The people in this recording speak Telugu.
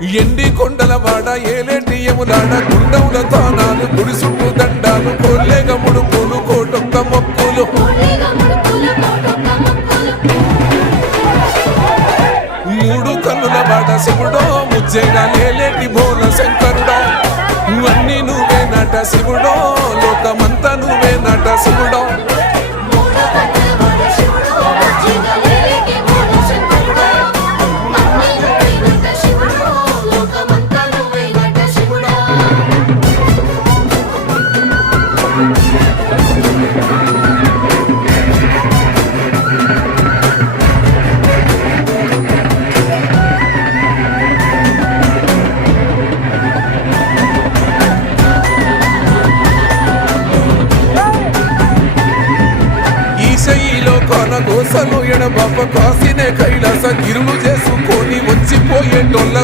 ఎండి కొండల వాడ ఏలేటి యములాడ గుండముల తానాలు గుడి చుట్టూ దండాలు కోల్లేగ ముడుపులు కోటొక్క మొక్కులు మూడు కన్నుల వాడ శివుడో ముజ్జేగా లేలేటి బోల శంకరుడో అన్ని నువ్వే నట శివుడో లోకమంతా నువ్వే నట శివుడో గోసలు ఎడబాప కాసినే కైలాస గిరులు చేసుకొని వచ్చిపోయేటోళ్ళ